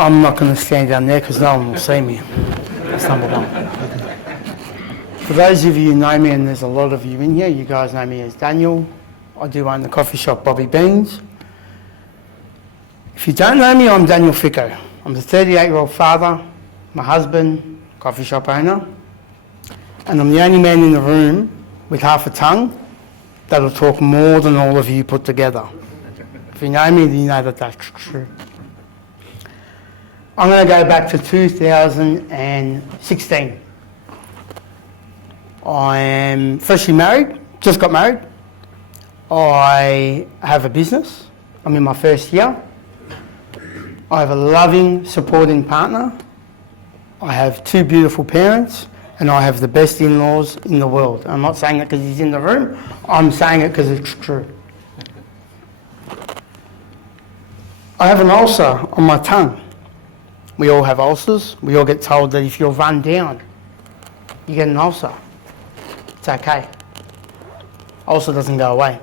I'm not going to stand down there because no one will see me. That's number one. For those of you who know me, and there's a lot of you in here, you guys know me as Daniel. I do own the coffee shop Bobby Beans. If you don't know me, I'm Daniel Ficko. I'm the 38-year-old father, my husband, coffee shop owner, and I'm the only man in the room with half a tongue that'll talk more than all of you put together. If you know me, then you know that that's true. I'm going to go back to 2016. I am freshly married, just got married. I have a business. I'm in my first year. I have a loving, supporting partner. I have two beautiful parents, and I have the best in-laws in the world. I'm not saying it because he's in the room. I'm saying it because it's true. I have an ulcer on my tongue. We all have ulcers. We all get told that if you're run down, you get an ulcer. It's okay. Ulcer doesn't go away.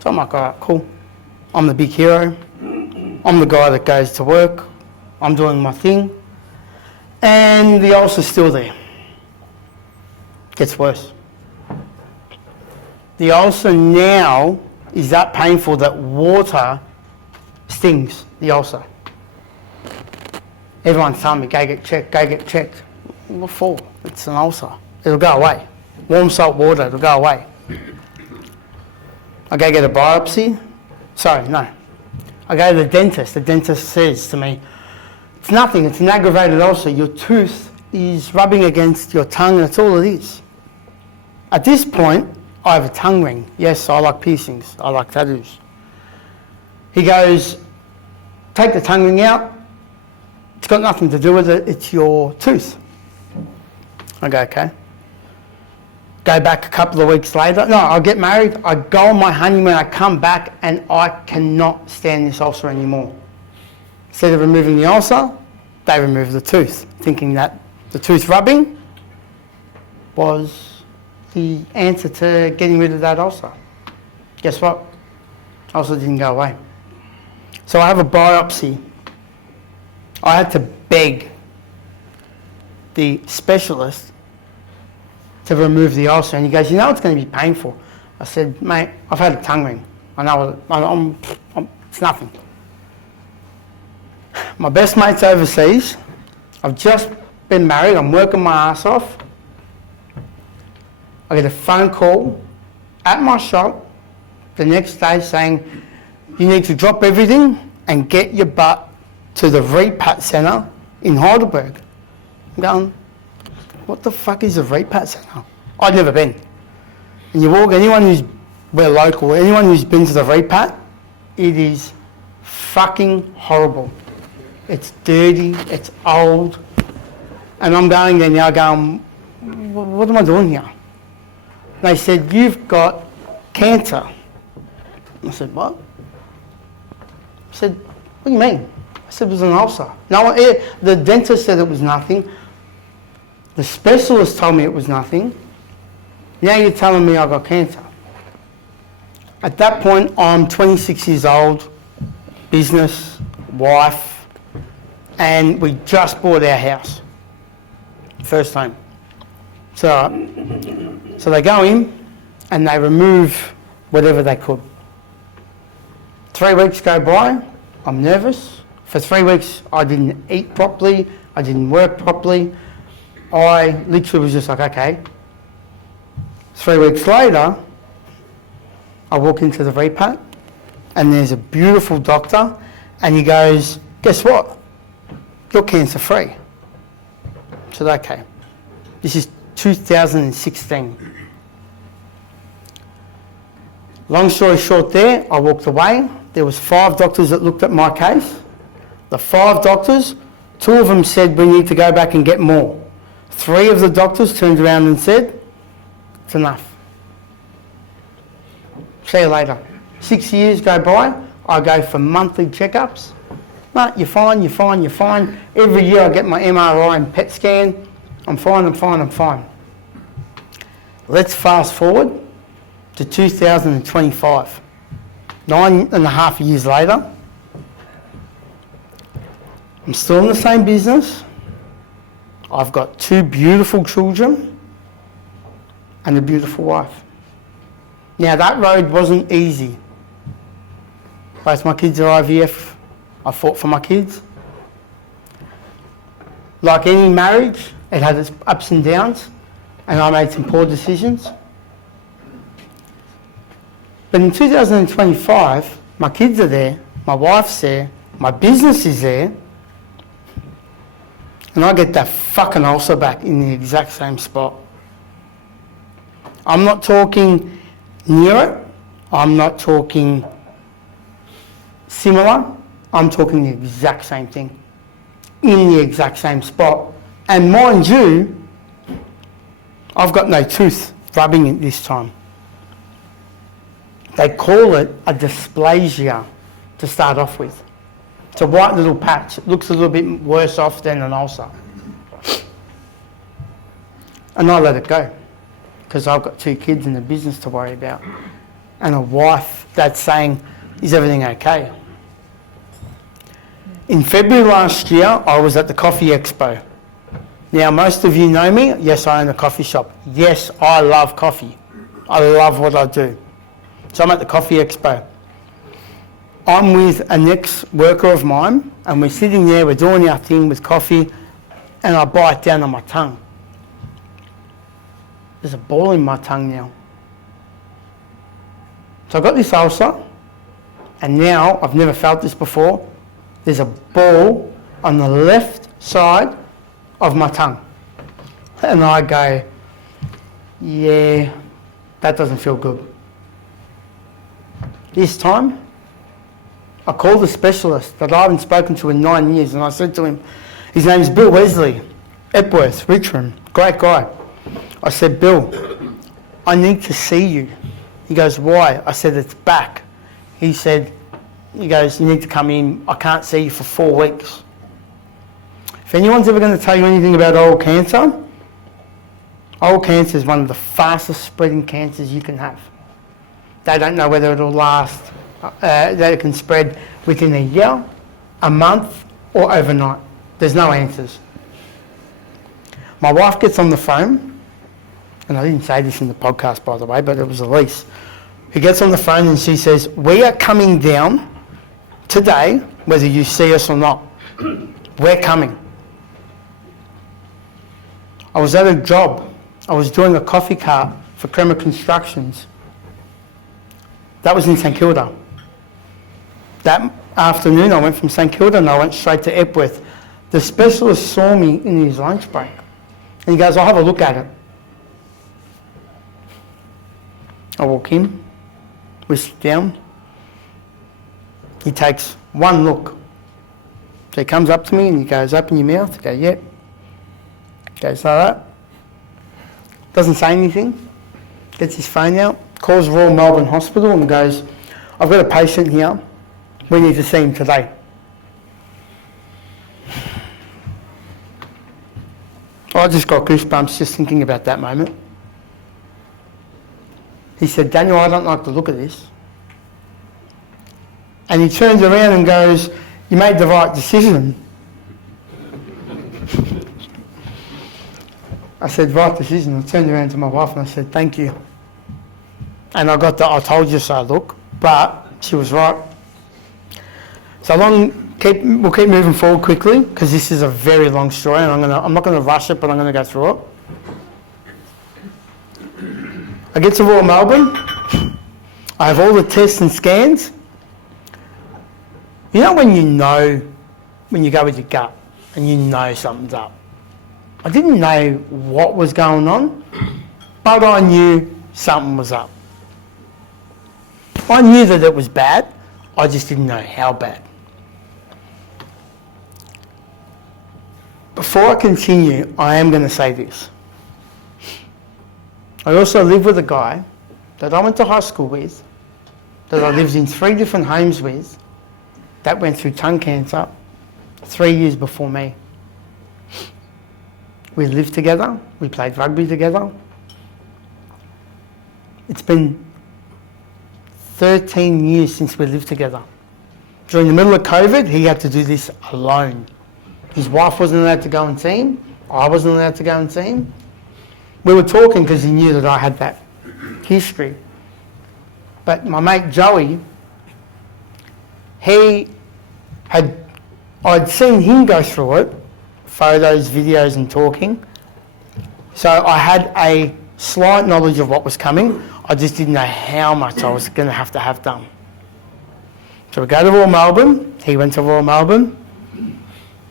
So I'm like, all right, cool. I'm the big hero. I'm the guy that goes to work. I'm doing my thing. And the ulcer's still there. Gets worse. The ulcer now is that painful that water stings the ulcer. Everyone's telling me, go get checked, go get checked. What for? It's an ulcer. It'll go away. Warm salt water, it'll go away. I go get a biopsy. Sorry, no. I go to the dentist. The dentist says to me, it's nothing, it's an aggravated ulcer. Your tooth is rubbing against your tongue, and that's all it is. At this point, I have a tongue ring. Yes, I like piercings. I like tattoos. He goes, take the tongue ring out. It's got nothing to do with it. It's your tooth. I go, okay. Go back a couple of weeks later. No, I get married. I go on my honeymoon. I come back and I cannot stand this ulcer anymore. Instead of removing the ulcer, they remove the tooth, thinking that the tooth rubbing was the answer to getting rid of that ulcer. Guess what? Ulcer didn't go away. So I have a biopsy. I had to beg the specialist to remove the ulcer, and he goes, you know it's going to be painful. I said, mate, I've had a tongue ring. I know it's nothing. My best mate's overseas. I've just been married. I'm working my ass off. I get a phone call at my shop the next day saying, you need to drop everything and get your butt to the repat centre in Heidelberg. I'm going, what the fuck is a repat centre? I'd never been. And you walk, we're local, anyone who's been to the repat, it is fucking horrible. It's dirty, it's old. And I'm going there now going, what am I doing here? They said, you've got cancer. I said, what? I said, what do you mean? I said, it was an ulcer. No, the dentist said it was nothing. The specialist told me it was nothing. Now you're telling me I got cancer. At that point, I'm 26 years old, business, wife, and we just bought our house. First time. So they go in and they remove whatever they could. 3 weeks go by, I'm nervous. For 3 weeks, I didn't eat properly, I didn't work properly. I literally was just like, okay. 3 weeks later, I walk into the repat and there's a beautiful doctor and he goes, guess what? You're cancer free. I said, okay. This is 2016. Long story short there, I walked away. There was 5 doctors that looked at my case. The 5 doctors, 2 of them said we need to go back and get more. 3 of the doctors turned around and said, it's enough. See you later. 6 years go by, I go for monthly checkups. No, you're fine, you're fine, you're fine. Every year I get my MRI and PET scan. I'm fine, I'm fine, I'm fine. Let's fast forward to 2025. 9.5 years later, I'm still in the same business. I've got 2 beautiful children and a beautiful wife. Now, that road wasn't easy. Both my kids are IVF. I fought for my kids. Like any marriage, it had its ups and downs, and I made some poor decisions. But in 2025, my kids are there, my wife's there, my business is there, and I get that fucking ulcer back in the exact same spot. I'm not talking near it, I'm not talking similar, I'm talking the exact same thing, in the exact same spot. And mind you, I've got no tooth rubbing it this time. They call it a dysplasia to start off with. It's a white little patch. It looks a little bit worse off than an ulcer. And I let it go because I've got 2 kids and a business to worry about and a wife that's saying, is everything okay? In February last year, I was at the Coffee Expo. Now, most of you know me. Yes, I own a coffee shop. Yes, I love coffee. I love what I do. So I'm at the Coffee Expo. I'm with an ex-worker of mine, and we're sitting there, we're doing our thing with coffee, and I bite down on my tongue. There's a ball in my tongue now. So I've got this ulcer, and now, I've never felt this before, there's a ball on the left side of my tongue. And I go, yeah, that doesn't feel good. This time, I called the specialist that I haven't spoken to in 9 years, and I said to him, his name's Bill Wesley, Epworth, Richmond, great guy. I said, Bill, I need to see you. He goes, why? I said, it's back. He goes, you need to come in. I can't see you for 4 weeks. If anyone's ever going to tell you anything about oral cancer is one of the fastest spreading cancers you can have. They don't know whether it'll last, that it can spread within a year, a month, or overnight. There's no answers. My wife gets on the phone, and I didn't say this in the podcast, by the way, but it was Elise, who gets on the phone and she says, we are coming down today, whether you see us or not. We're coming. I was at a job. I was doing a coffee cart for Crema Constructions. That was in St Kilda. That afternoon I went from St Kilda and I went straight to Epworth. The specialist saw me in his lunch break and he goes, I'll have a look at it. I walk in, we sit down. He takes one look. So he comes up to me and he goes, open your mouth. I go, yep. Goes like that. Doesn't say anything. Gets his phone out. Calls Royal Melbourne Hospital and goes, I've got a patient here. We need to see him today. I just got goosebumps just thinking about that moment. He said, Daniel, I don't like the look of this. And he turns around and goes, you made the right decision. I said, right decision. I turned around to my wife and I said, thank you. And I got the I told you so look, but she was right. So we'll keep moving forward quickly because this is a very long story and I'm not going to rush it, but I'm going to go through it. I get to Royal Melbourne. I have all the tests and scans. You know when you go with your gut and you know something's up. I didn't know what was going on, but I knew something was up. I knew that it was bad, I just didn't know how bad. Before I continue, I am going to say this. I also live with a guy that I went to high school with, that I lived in 3 different homes with, that went through tongue cancer 3 years before me. We lived together, we played rugby together. It's been 13 years since we lived together. During the middle of COVID, he had to do this alone. His wife wasn't allowed to go and see him. I wasn't allowed to go and see him. We were talking because he knew that I had that history. But my mate Joey, I'd seen him go through it, photos, videos and talking. So I had a slight knowledge of what was coming. I just didn't know how much I was going to have done. So we go to Royal Melbourne. He went to Royal Melbourne.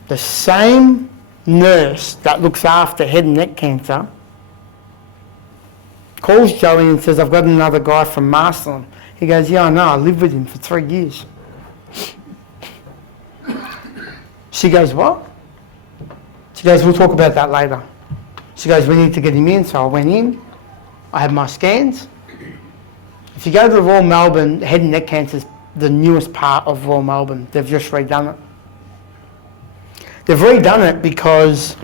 The same nurse that looks after head and neck cancer calls Joey and says, I've got another guy from Marsden. He goes, yeah, I know, I lived with him for 3 years. She goes, what? She goes, we'll talk about that later. She goes, we need to get him in. So I went in. I had my scans. If you go to the Royal Melbourne, head and neck cancer is the newest part of Royal Melbourne. They've just redone it. They've redone it because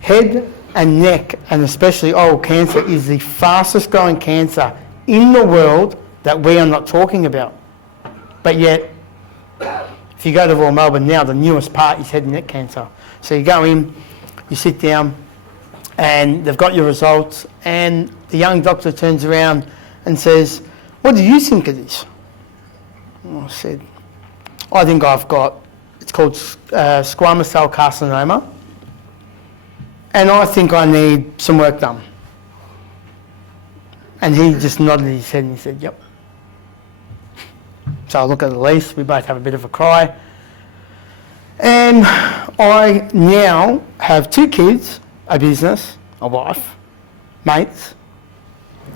head and neck, and especially oral cancer, is the fastest growing cancer in the world that we are not talking about. But yet, if you go to Royal Melbourne now, the newest part is head and neck cancer. So you go in, you sit down, and they've got your results, and the young doctor turns around and says, what do you think it is? And I said, I think I've got, it's called squamous cell carcinoma, and I think I need some work done. And he just nodded his head and he said, yep. So I look at the lease, we both have a bit of a cry. And I now have 2 kids, a business, a wife, mates.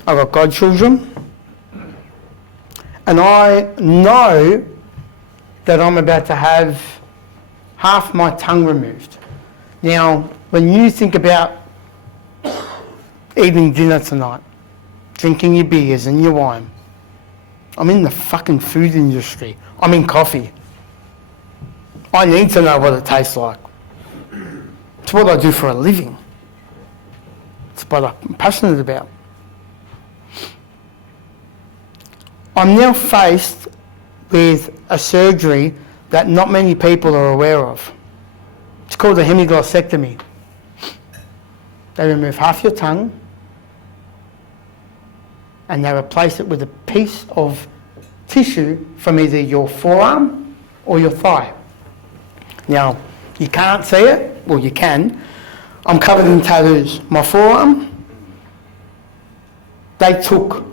I've got godchildren. And I know that I'm about to have half my tongue removed. Now, when you think about eating dinner tonight, drinking your beers and your wine, I'm in the fucking food industry. I'm in coffee. I need to know what it tastes like. It's what I do for a living. It's what I'm passionate about. I'm now faced with a surgery that not many people are aware of. It's called a hemiglossectomy. They remove half your tongue and they replace it with a piece of tissue from either your forearm or your thigh. Now, you can't see it, well you can. I'm covered in tattoos. My forearm, they took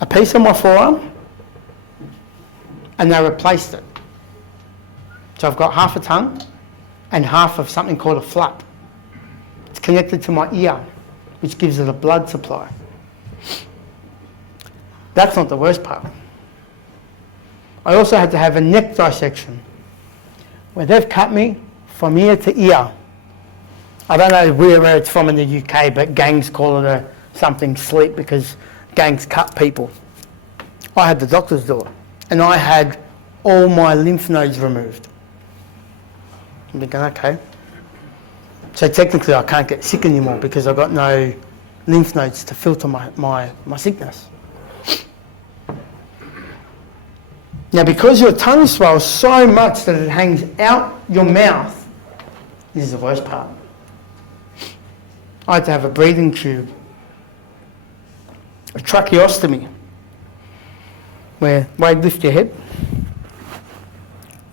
a piece of my forearm and they replaced it. So I've got half a tongue and half of something called a flap. It's connected to my ear, which gives it a blood supply. That's not the worst part. I also had to have a neck dissection where they've cut me from ear to ear. I don't know where it's from in the UK, but gangs call it something sleep because gangs cut people. I had the doctors do it, and I had all my lymph nodes removed. I'm thinking, okay. So technically I can't get sick anymore because I've got no lymph nodes to filter my sickness. Now, because your tongue swells so much that it hangs out your mouth, this is the worst part. I had to have a breathing tube, a tracheostomy, where, Wade, lift your head,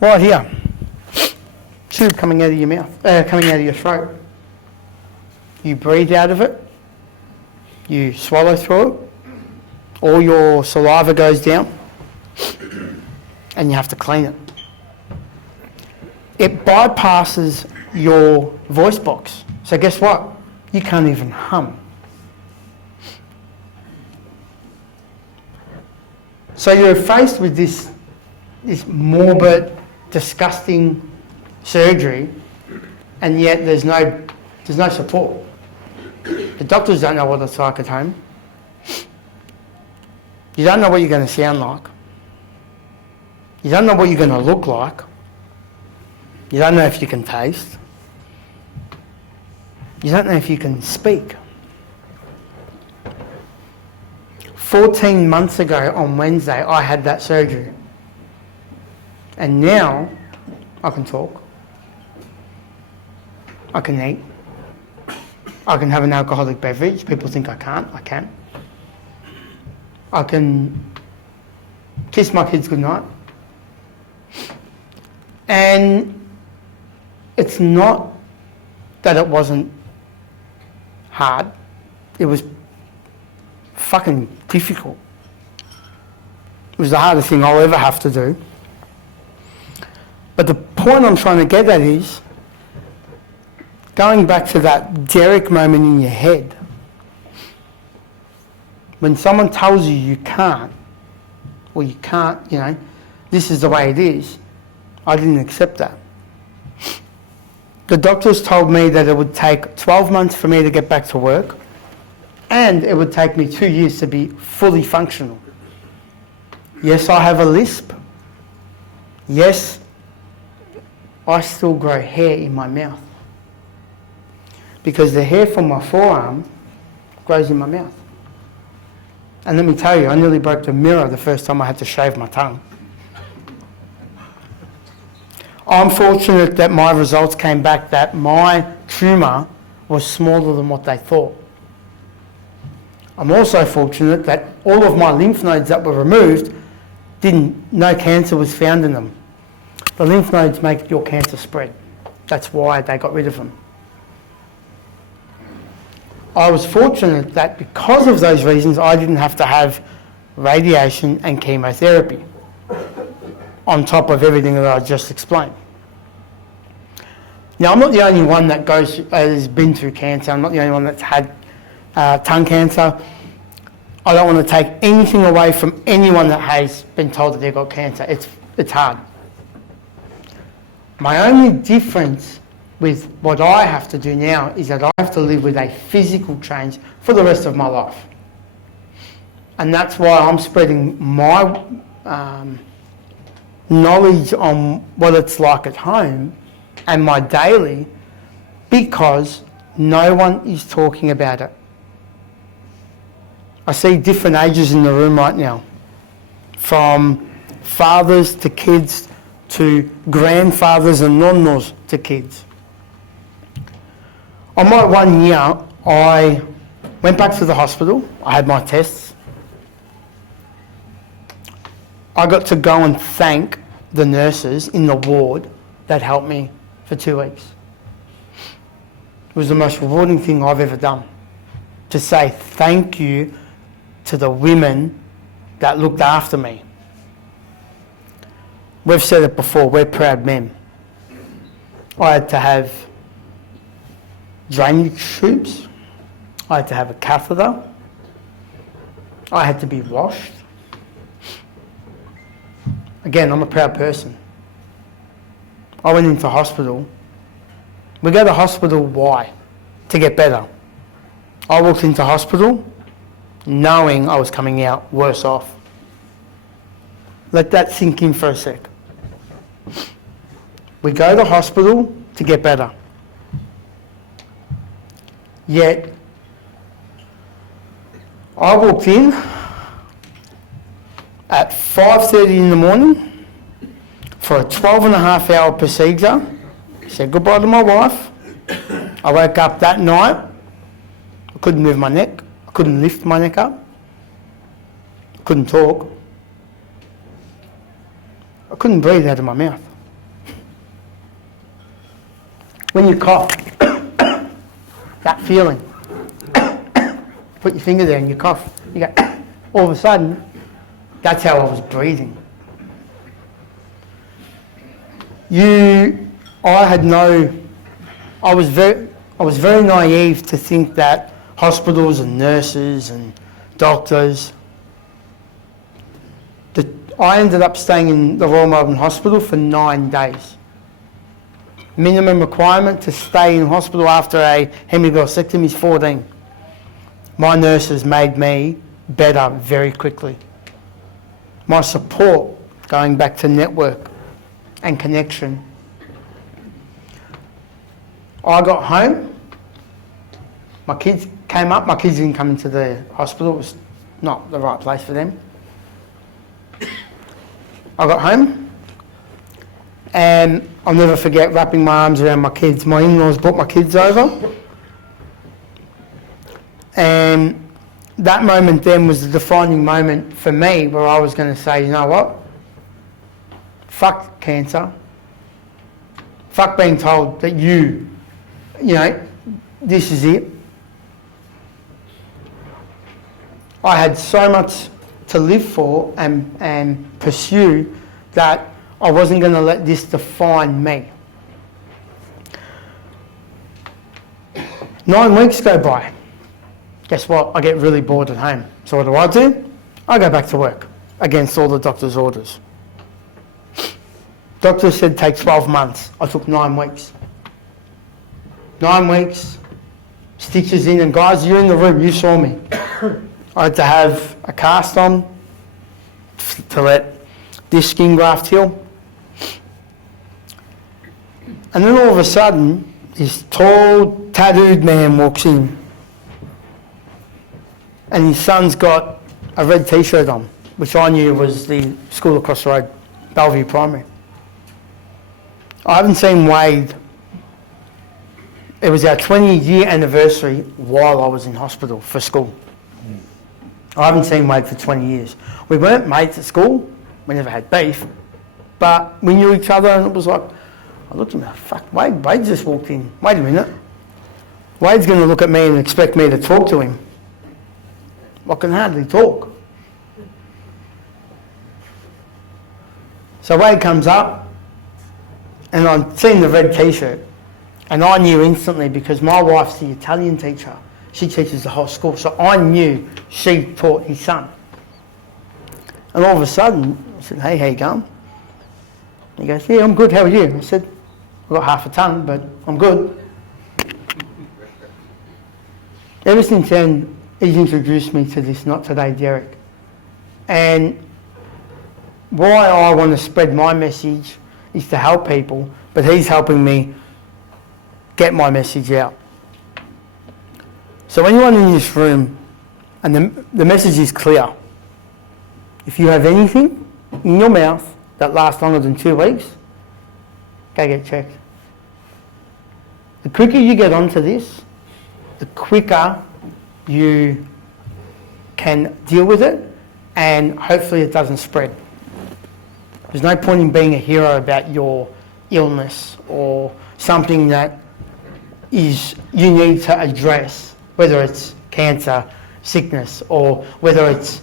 right here, tube coming out of your mouth, coming out of your throat. You breathe out of it, you swallow through it, all your saliva goes down, and you have to clean it. It bypasses your voice box. So guess what? You can't even hum. So you're faced with this morbid, disgusting surgery, and yet there's no support. The doctors don't know what it's like at home. You don't know what you're going to sound like. You don't know what you're going to look like. You don't know if you can taste. You don't know if you can speak. 14 months ago on Wednesday, I had that surgery. And now I can talk. I can eat. I can have an alcoholic beverage. People think I can't. I can. I can kiss my kids goodnight. And it's not that it wasn't hard. It was fucking difficult. It was the hardest thing I'll ever have to do. But the point I'm trying to get at is, going back to that Derek moment in your head, when someone tells you you can't, or you can't, you know, this is the way it is, I didn't accept that. The doctors told me that it would take 12 months for me to get back to work, and it would take me 2 years to be fully functional. Yes, I have a lisp. Yes, I still grow hair in my mouth, because the hair from my forearm grows in my mouth. And let me tell you, I nearly broke the mirror the first time I had to shave my tongue. I'm fortunate that my results came back that my tumour was smaller than what they thought. I'm also fortunate that all of my lymph nodes that were removed, no cancer was found in them. The lymph nodes make your cancer spread. That's why they got rid of them. I was fortunate that because of those reasons, I didn't have to have radiation and chemotherapy on top of everything that I just explained. Now, I'm not the only one that has been through cancer. I'm not the only one that's had tongue cancer. I don't want to take anything away from anyone that has been told that they've got cancer. It's hard. My only difference with what I have to do now is that I have to live with a physical change for the rest of my life. And that's why I'm spreading my knowledge on what it's like at home and my daily, because no one is talking about it. I see different ages in the room right now, from fathers to kids to grandfathers and nonnos to kids. On my 1 year, I went back to the hospital. I had my tests. I got to go and thank the nurses in the ward that helped me for 2 weeks. It was the most rewarding thing I've ever done, to say thank you to the women that looked after me. We've said it before, we're proud men. I had to have drainage tubes. I had to have a catheter. I had to be washed. Again, I'm a proud person. I went into hospital. We go to hospital, why? To get better. I walked into hospital knowing I was coming out worse off. Let that sink in for a sec. We go to hospital to get better. Yet, I walked in at 5:30 in the morning for a 12.5-hour procedure. Said goodbye to my wife. I woke up that night. I couldn't move my neck. I couldn't lift my neck up. I couldn't talk. I couldn't breathe out of my mouth. When you cough, that feeling. Put your finger there and you cough. You go, all of a sudden, that's how I was breathing. I was very naive to think that hospitals and nurses and doctors, I ended up staying in the Royal Melbourne Hospital for 9 days. Minimum requirement to stay in hospital after a hemiglossectomy is 14. My nurses made me better very quickly. My support, going back to network and connection. I got home, my kids came up, my kids didn't come into the hospital, it was not the right place for them. I got home And I'll never forget wrapping my arms around my kids. My in-laws brought my kids over. And that moment then was the defining moment for me where I was going to say, you know what? Fuck cancer. Fuck being told that you know, this is it. I had so much to live for and pursue that I wasn't going to let this define me. 9 weeks go by. Guess what? I get really bored at home. So what do? I go back to work against all the doctor's orders. Doctor said take 12 months. I took 9 weeks. 9 weeks, stitches in, and guys, you're in the room, you saw me. I had to have a cast on to let this skin graft heal. And then all of a sudden, this tall, tattooed man walks in. And his son's got a red t-shirt on, which I knew was the school across the road, Bellevue Primary. I haven't seen Wade. It was our 20-year anniversary while I was in hospital for school. I haven't seen Wade for 20 years. We weren't mates at school. We never had beef. But we knew each other, and it was like, I looked at him, fuck, Wade just walked in. Wait a minute. Wade's going to look at me and expect me to talk to him. I can hardly talk. So Wade comes up, and I'd seen the red t-shirt, and I knew instantly because my wife's the Italian teacher. She teaches the whole school, so I knew she taught his son. And all of a sudden, I said, hey, how you going? He goes, yeah, I'm good, how are you? I said, I've got half a tongue, but I'm good. Ever since then, he's introduced me to this Not Today Derek. And why I want to spread my message is to help people, but he's helping me get my message out. So anyone in this room, and the message is clear. If you have anything in your mouth that lasts longer than 2 weeks, go get checked. The quicker you get onto this, the quicker you can deal with it, and hopefully it doesn't spread. There's no point in being a hero about your illness or something that is you need to address, whether it's cancer, sickness, or whether it's,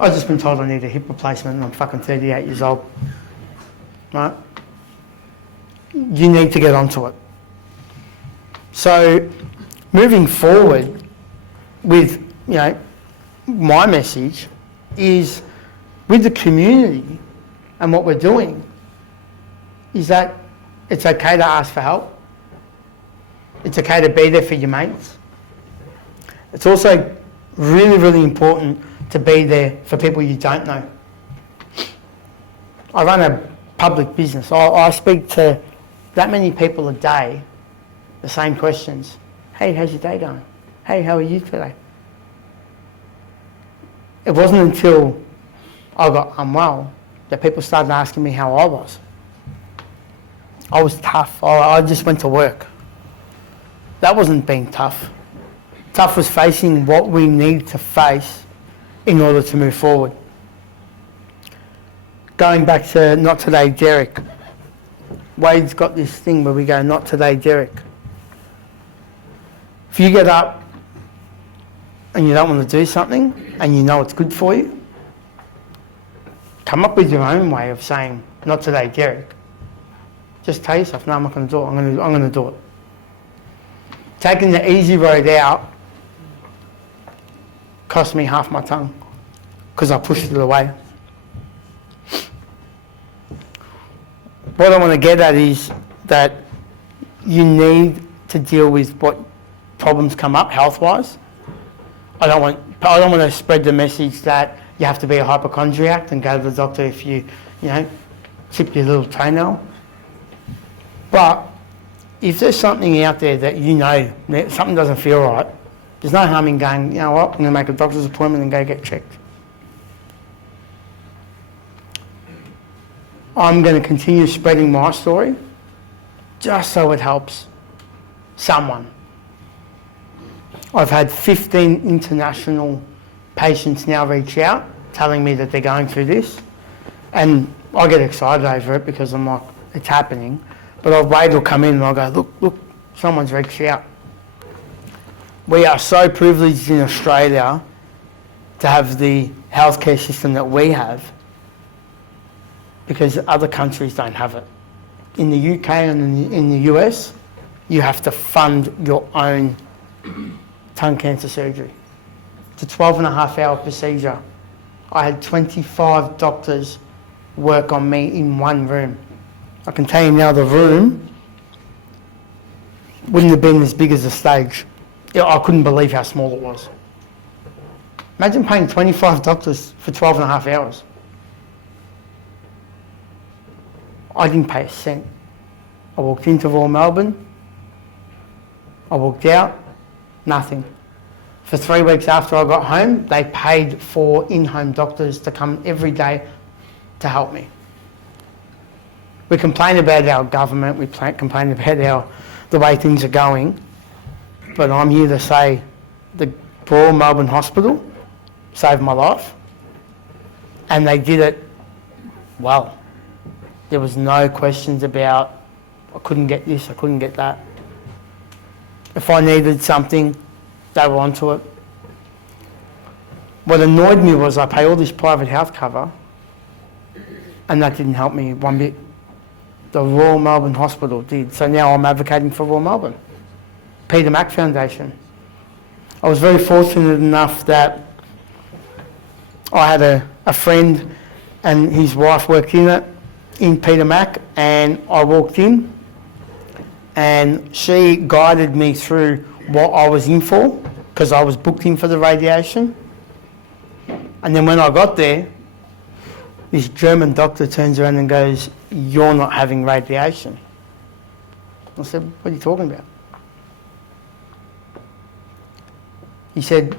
I've just been told I need a hip replacement and I'm fucking 38 years old, right? You need to get onto it. So moving forward with, you know, my message is with the community and what we're doing is that it's okay to ask for help. It's okay to be there for your mates. It's also really, really important to be there for people you don't know. I run a public business. I speak to that many people a day, the same questions. Hey, how's your day going? Hey, how are you today? It wasn't until I got unwell that people started asking me how I was. I was tough. I just went to work. That wasn't being tough. Tough was facing what we need to face in order to move forward. Going back to Not Today Derek. Wade's got this thing where we go, Not Today Derek. If you get up and you don't want to do something and you know it's good for you, come up with your own way of saying, Not Today Derek. Just tell yourself, no, I'm not going to do it. I'm going to do it. Taking the easy road out cost me half my tongue because I pushed it away. What I want to get at is that you need to deal with what problems come up health-wise. I don't want to spread the message that you have to be a hypochondriac and go to the doctor if you chip your little toenail. But if there's something out there that you know that something doesn't feel right, there's no harm in going, you know what, I'm going to make a doctor's appointment and go get checked. I'm going to continue spreading my story just so it helps someone. I've had 15 international patients now reach out telling me that they're going through this, and I get excited over it because I'm like, it's happening. But I'll wait, will come in and I'll go, look, someone's reached out. We are so privileged in Australia to have the healthcare system that we have, because other countries don't have it. In the UK and in the US, you have to fund your own tongue cancer surgery. It's a 12.5-hour procedure. I had 25 doctors work on me in one room. I can tell you now, the room wouldn't have been as big as the stage. I couldn't believe how small it was. Imagine paying 25 doctors for 12.5 hours. I didn't pay a cent. I walked into Royal Melbourne, I walked out, nothing. For 3 weeks after I got home, they paid for in-home doctors to come every day to help me. We complain about our government, we complain about the way things are going, but I'm here to say the Royal Melbourne Hospital saved my life, and they did it well. There was no questions about, I couldn't get this, I couldn't get that. If I needed something, they were onto it. What annoyed me was I pay all this private health cover, and that didn't help me one bit. The Royal Melbourne Hospital did. So now I'm advocating for Royal Melbourne. Peter Mac Foundation. I was very fortunate enough that I had a friend and his wife worked in Peter Mac, and I walked in and she guided me through what I was in for, because I was booked in for the radiation. And then when I got there, this German doctor turns around and goes, "You're not having radiation." I said, "What are you talking about?" He said,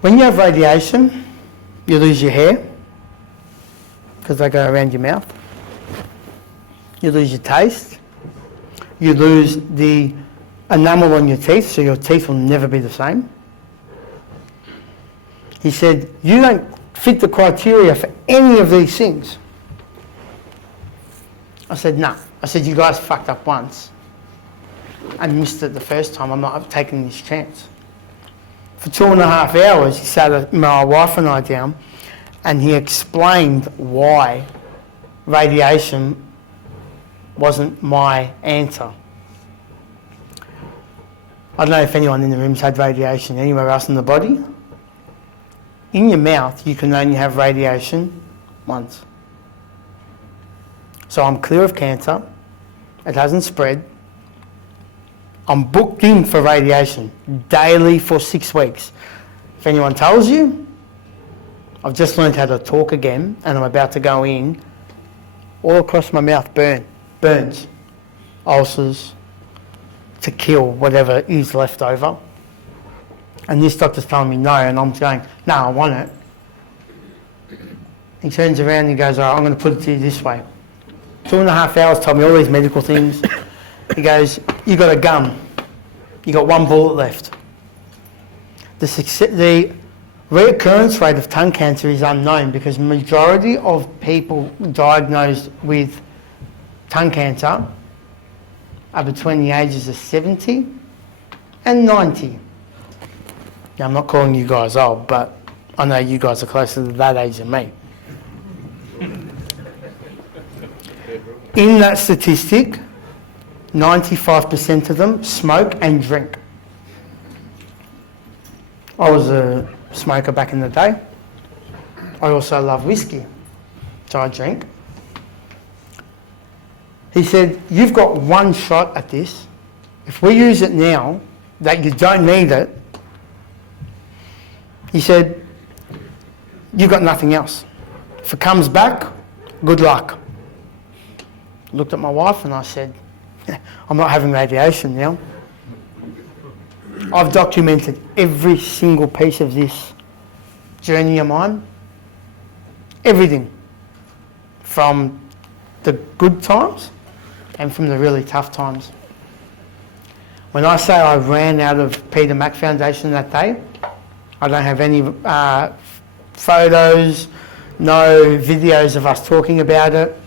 "When you have radiation, you lose your hair, because they go around your mouth. You lose your taste. You lose the enamel on your teeth, so your teeth will never be the same." He said, "You don't fit the criteria for any of these things." I said, "No." I said, "You guys fucked up once and missed it the first time. I'm not taking this chance." For 2.5 hours, he sat my wife and I down, and he explained why radiation wasn't my answer. I don't know if anyone in the room's had radiation anywhere else in the body. In your mouth, you can only have radiation once. So I'm clear of cancer. It hasn't spread. I'm booked in for radiation daily for 6 weeks. If anyone tells you, I've just learned how to talk again, and I'm about to go in. All across my mouth, burns, ulcers, to kill whatever is left over. And this doctor's telling me no, and I'm going, "No, I want it." He turns around and he goes, "All right, I'm going to put it to you this way." 2.5 hours told me all these medical things. He goes, "You got a gun. You got 1 bullet left." The reoccurrence rate of tongue cancer is unknown, because majority of people diagnosed with tongue cancer are between the ages of 70 and 90. Now, I'm not calling you guys old, but I know you guys are closer to that age than me. In that statistic, 95% of them smoke and drink. I was a smoker back in the day. I also love whiskey, so I drink. He said, "You've got 1 shot at this. If we use it now, that you don't need it," he said, "you've got nothing else. If it comes back, good luck." I looked at my wife and I said, "I'm not having radiation now." I've documented every single piece of this journey of mine. Everything. from the good times and from the really tough times. When I say I ran out of Peter Mac Foundation that day, I don't have any photos, no videos of us talking about it.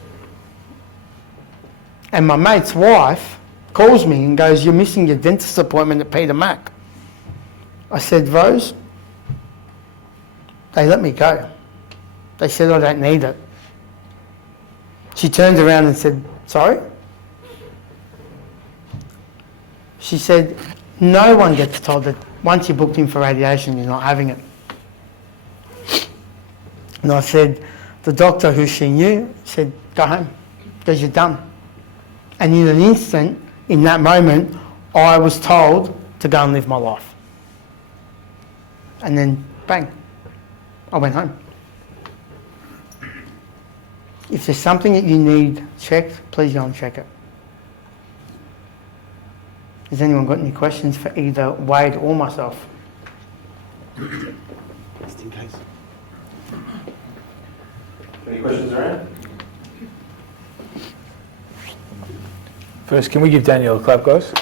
And my mate's wife calls me and goes, "You're missing your dentist appointment at Peter Mac." I said, "Rose, they let me go. They said I don't need it." She turned around and said, "Sorry?" She said, "No one gets told that once you're booked in for radiation, you're not having it." And I said, the doctor who she knew said, "Go home, because you're done." And in an instant, in that moment, I was told to go and live my life. And then, bang, I went home. If there's something that you need checked, please go and check it. Has anyone got any questions for either Wade or myself? Just in case. Any questions around? First, can we give Daniel a clap, guys?